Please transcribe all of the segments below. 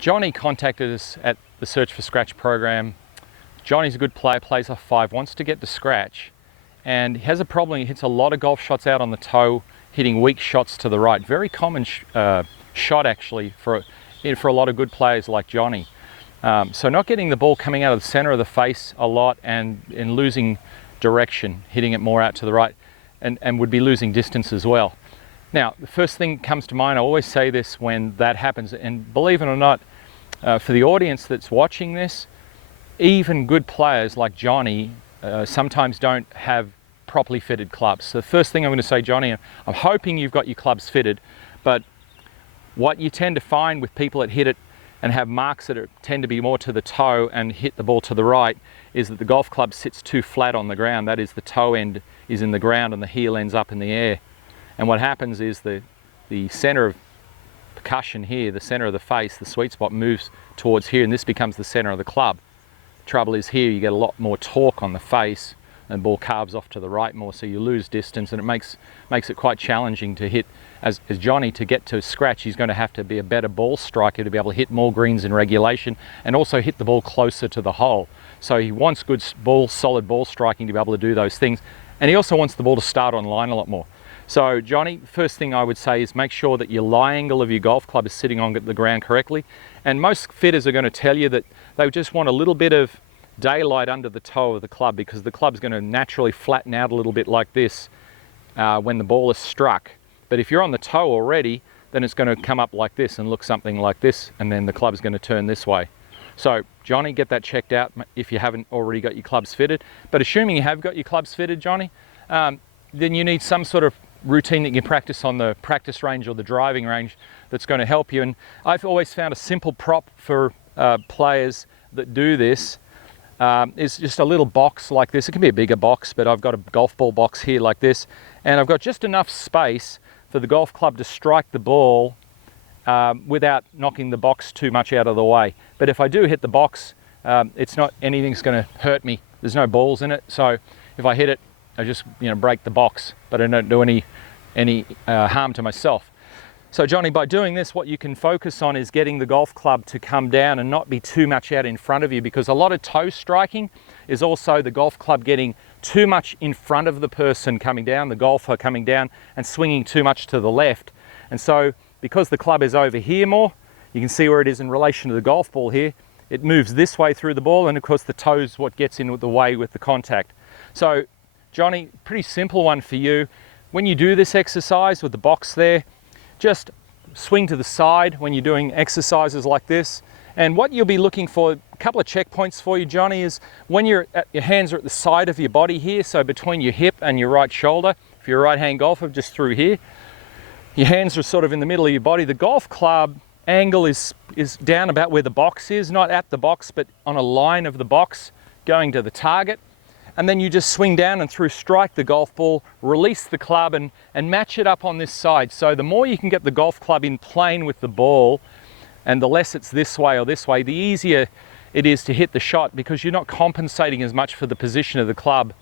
Johnny contacted us at the Search for Scratch program. Johnny's a good player, plays off 5, wants to get to scratch, and he has a problem. He hits a lot of golf shots out on the toe, hitting weak shots to the right. Very common shot actually for a lot of good players like Johnny. So not getting the ball coming out of the center of the face a lot and losing direction, hitting it more out to the right, and would be losing distance as well. Now, the first thing that comes to mind, I always say this when that happens, and believe it or not, for the audience that's watching this, even good players like Johnny sometimes don't have properly fitted clubs. So the first thing I'm going to say, Johnny, I'm hoping you've got your clubs fitted, but what you tend to find with people that hit it and have marks that tend to be more to the toe and hit the ball to the right is that the golf club sits too flat on the ground. That is, the toe end is in the ground and the heel ends up in the air. And what happens is the center of percussion here, the center of the face, the sweet spot moves towards here, and this becomes the center of the club. Trouble is here you get a lot more torque on the face and the ball carves off to the right more, so you lose distance, and it makes it quite challenging to hit. As Johnny, to get to scratch, he's going to have to be a better ball striker to be able to hit more greens in regulation and also hit the ball closer to the hole. So he wants good solid ball striking to be able to do those things, and he also wants the ball to start on line a lot more. So Johnny, first thing I would say is make sure that your lie angle of your golf club is sitting on the ground correctly. And most fitters are going to tell you that they just want a little bit of daylight under the toe of the club, because the club's going to naturally flatten out a little bit like this when the ball is struck. But if you're on the toe already, then it's going to come up like this and look something like this, and then the club's going to turn this way. So Johnny, get that checked out if you haven't already got your clubs fitted. But assuming you have got your clubs fitted, Johnny, then you need some sort of routine that you can practice on the practice range or the driving range that's going to help you. And I've always found a simple prop for players that do this is just a little box like this. It can be a bigger box, but I've got a golf ball box here like this, and I've got just enough space for the golf club to strike the ball without knocking the box too much out of the way. But if I do hit the box, it's not anything's going to hurt me. There's no balls in it, so if I hit it, I just break the box, but I don't do any harm to myself. So Johnny, by doing this, what you can focus on is getting the golf club to come down and not be too much out in front of you, because a lot of toe striking is also the golf club getting too much in front of the person coming down, the golfer coming down, and swinging too much to the left. And so because the club is over here more, you can see where it is in relation to the golf ball here, it moves this way through the ball, and of course the toe's what gets in the way with the contact. So Johnny, pretty simple one for you. When you do this exercise with the box there, just swing to the side when you're doing exercises like this. And what you'll be looking for, a couple of checkpoints for you, Johnny, is when your hands are at the side of your body here, so between your hip and your right shoulder. If you're a right-hand golfer, just through here. Your hands are sort of in the middle of your body. The golf club angle is down about where the box is, not at the box, but on a line of the box going to the target. And then you just swing down and through, strike the golf ball, release the club, and match it up on this side. So the more you can get the golf club in plane with the ball, and the less it's this way or this way, the easier it is to hit the shot, because you're not compensating as much for the position of the club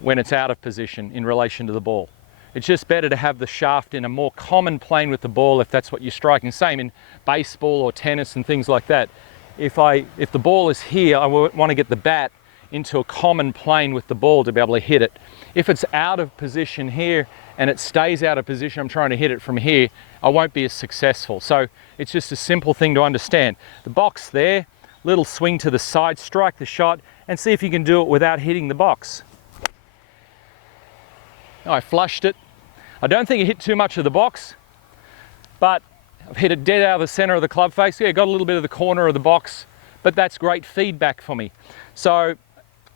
when it's out of position in relation to the ball. It's just better to have the shaft in a more common plane with the ball if that's what you're striking. Same in baseball or tennis and things like that. If the ball is here, I want to get the bat into a common plane with the ball to be able to hit it. If it's out of position here and it stays out of position, I'm trying to hit it from here, I won't be as successful. So it's just a simple thing to understand. The box there, little swing to the side, strike the shot, and see if you can do it without hitting the box. I flushed it. I don't think it hit too much of the box, but I've hit it dead out of the center of the club face. Yeah, got a little bit of the corner of the box, but that's great feedback for me. So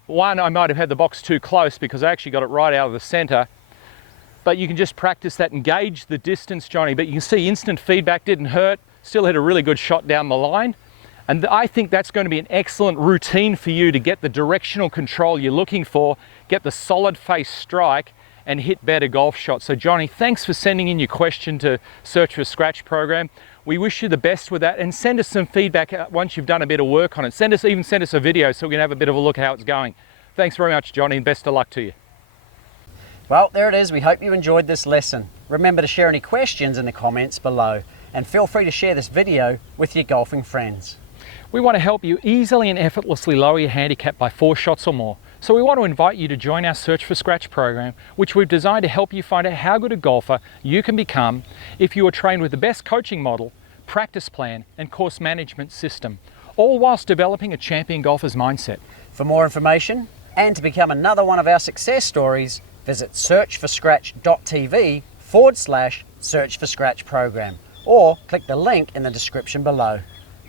one, I might have had the box too close because I actually got it right out of the center, but you can just practice that and gauge the distance, Johnny. But you can see instant feedback, didn't hurt, still hit a really good shot down the line. And I think that's going to be an excellent routine for you to get the directional control you're looking for, get the solid face strike, and hit better golf shots. So Johnny, thanks for sending in your question to Search for Scratch program. We wish you the best with that, and send us some feedback once you've done a bit of work on it. Send us a video so we can have a bit of a look at how it's going. Thanks very much, Johnny, and best of luck to you. Well, there it is. We hope you enjoyed this lesson. Remember to share any questions in the comments below. and feel free to share this video with your golfing friends. We want to help you easily and effortlessly lower your handicap by 4 shots or more. So we want to invite you to join our Search for Scratch program, which we've designed to help you find out how good a golfer you can become if you are trained with the best coaching model, practice plan and course management system, all whilst developing a champion golfer's mindset. For more information and to become another one of our success stories, visit searchforscratch.tv/Search for Scratch program, or click the link in the description below.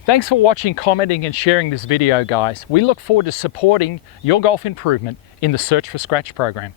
Thanks for watching, commenting and sharing this video, guys. We look forward to supporting your golf improvement in the Search for Scratch program.